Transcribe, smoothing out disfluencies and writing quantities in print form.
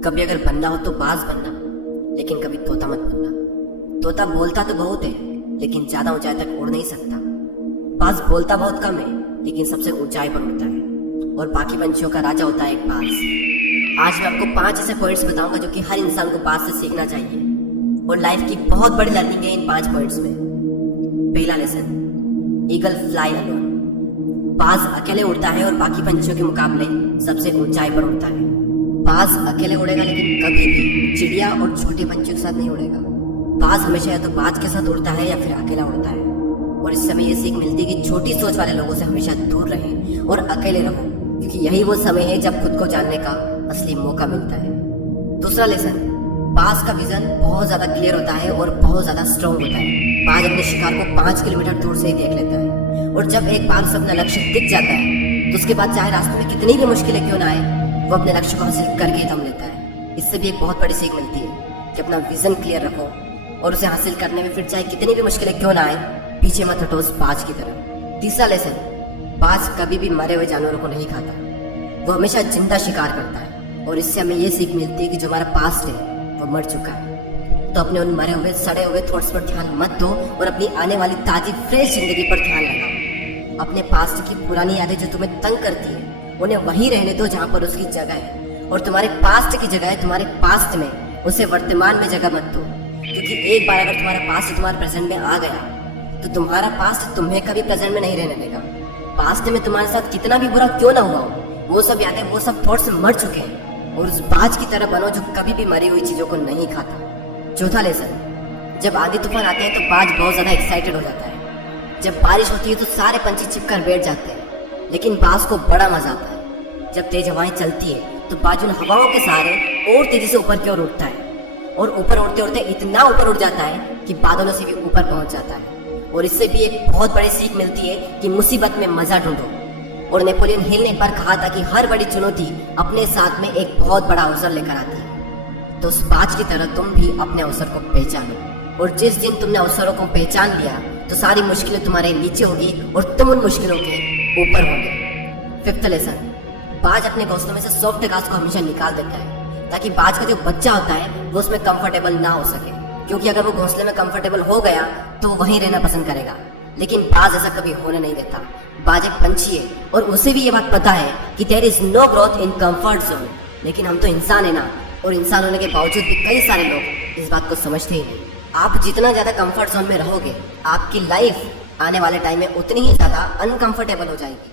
कभी अगर बनना हो तो बाज बनना, लेकिन कभी तोता मत बनना। तोता बोलता तो बहुत है, लेकिन ज्यादा ऊंचाई तक उड़ नहीं सकता। बाज बोलता बहुत कम है, लेकिन सबसे ऊंचाई पर उड़ता है और बाकी पंछियों का राजा होता है एक बाज। आज मैं आपको 5 ऐसे पॉइंट्स बताऊंगा जो कि हर इंसान को बाज से सीखना चाहिए और लाइफ की बहुत बड़ी लर्निंग है इन 5 पॉइंट्स में। पहला लेसन, ईगल फ्लाई अलोन। बाज अकेले उड़ता है और बाकी पंछियों के मुकाबले सबसे ऊंचाई पर उड़ता है। बाज अकेले उड़ेगा, लेकिन कभी भी चिड़िया और छोटे पंछियों के साथ नहीं उड़ेगा। बाज हमेशा या तो बाज के साथ उड़ता है या फिर अकेला उड़ता है। और इस समय ये सीख मिलती है कि छोटी सोच वाले लोगों से हमेशा दूर रहें और अकेले रहो, क्योंकि यही वो समय है जब खुद को जानने का असली मौका मिलता है। दूसरा लेसन, बाज का विजन बहुत ज्यादा क्लियर होता है और बहुत ज्यादा स्ट्रॉन्ग होता है। बाज अपने शिकार को 5 किलोमीटर दूर से ही देख लेता है और जब एक बार उसे अपना लक्ष्य दिख जाता है तो उसके बाद चाहे रास्ते में कितनी भी मुश्किलें क्यों ना आए, वो अपने लक्ष्य को हासिल करके दम लेता है। इससे भी एक बहुत बड़ी सीख मिलती है कि अपना विजन क्लियर रखो और उसे हासिल करने में फिर चाहे कितनी भी मुश्किलें क्यों ना आए, पीछे मत हटो उस बाज की तरह। तीसरा लेसन, बाज कभी भी मरे हुए जानवरों को नहीं खाता, वो हमेशा जिंदा शिकार करता है। और इससे हमें ये सीख मिलती है कि जो हमारा पास्ट है वो मर चुका है, तो अपने उन मरे हुए सड़े हुए थॉट्स पर ध्यान मत दो और अपनी आने वाली ताजी फ्रेश जिंदगी पर ध्यान लगाओ। अपने पास्ट की पुरानी यादें जो तुम्हें तंग करती है उन्हें वहीं रहने दो जहां पर उसकी जगह है, और तुम्हारे पास्ट की जगह है तुम्हारे पास्ट में, उसे वर्तमान में जगह मत दो। क्योंकि एक बार अगर तुम्हारा पास्ट तुम्हारे प्रेजेंट में आ गया तो तुम्हारा पास्ट तुम्हें कभी प्रेजेंट में नहीं रहने देगा। पास्ट में तुम्हारे साथ कितना भी बुरा क्यों ना हुआ हो, वो सब यादें वो सब थॉट्स मर चुके हैं, और उस बाज की तरह बनो जो कभी भी मरी हुई चीजों को नहीं खाता। चौथा लेसन, जब आंधी तूफान आते हैं तो बाज बहुत ज्यादा एक्साइटेड हो जाता है। जब बारिश होती है तो सारे पंछी छिपकर बैठ जाते हैं, लेकिन बाज को बड़ा मजा आता है। जब तेज हवाएं चलती है तो बाज उन हवाओं के सहारे और तेजी से ऊपर की ओर उठता है और ऊपर उड़ते उड़ते इतना ऊपर उठ जाता है कि बादलों से भी ऊपर पहुंच जाता है। और इससे भी एक बहुत बड़ी सीख मिलती है कि मुसीबत में मजा ढूंढो। और नेपोलियन हिल ने एक बार कहा था कि हर बड़ी चुनौती अपने साथ में एक बहुत बड़ा अवसर लेकर आती है। तो उस बाज की तरह तुम भी अपने अवसर को पहचानो, और जिस दिन तुमने अवसरों को पहचान लिया तो सारी मुश्किलें तुम्हारे नीचे होगी और तुम उन मुश्किलों के ऊपर होंगे। फिफ्थ लेसन, बाज अपने घोंसलों में से सॉफ्ट घास को हमेशा निकाल देता है ताकि बाज का जो बच्चा होता है वो उसमें कंफर्टेबल ना हो सके, क्योंकि अगर वो घोंसले में कंफर्टेबल हो गया तो वहीं रहना पसंद करेगा। लेकिन बाज ऐसा कभी होने नहीं देता। बाज एक पंछी है और उसे भी ये बात पता है कि there is no growth in comfort zone. लेकिन हम तो इंसान है ना, और इंसान होने के बावजूद भी कई सारे लोग इस बात को समझते ही नहीं। आप जितना ज्यादा कंफर्ट जोन में रहोगे, आपकी लाइफ आने वाले टाइम में उतनी ही ज्यादा अनकंफर्टेबल हो जाएगी।